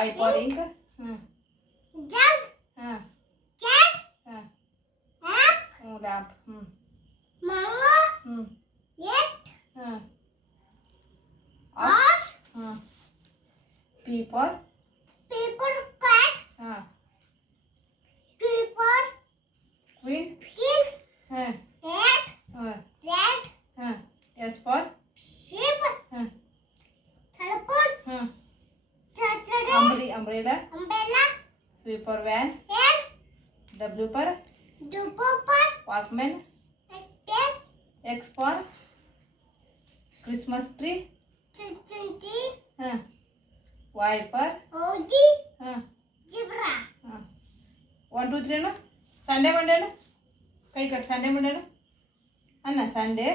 I for ink. Jug. Cat. Lamp. Lamp. Mango. Yet. Ox. Horse. P for Paper cat. Paper. Queen. King. uh, Cat. uh, Rat. S for Sheep. Telephone. Saturday. Umbrella. Umbrella. V for van. Pen. W for Duper. Walkman. Pen. X for Christmas tree. Cincinti. Y for Ogi. Zebra. 1 2 3 Sunday ಮಂಡೇನು ಕೈ cut Sunday ಮಂಡೇನು ಅನ್ನ Sunday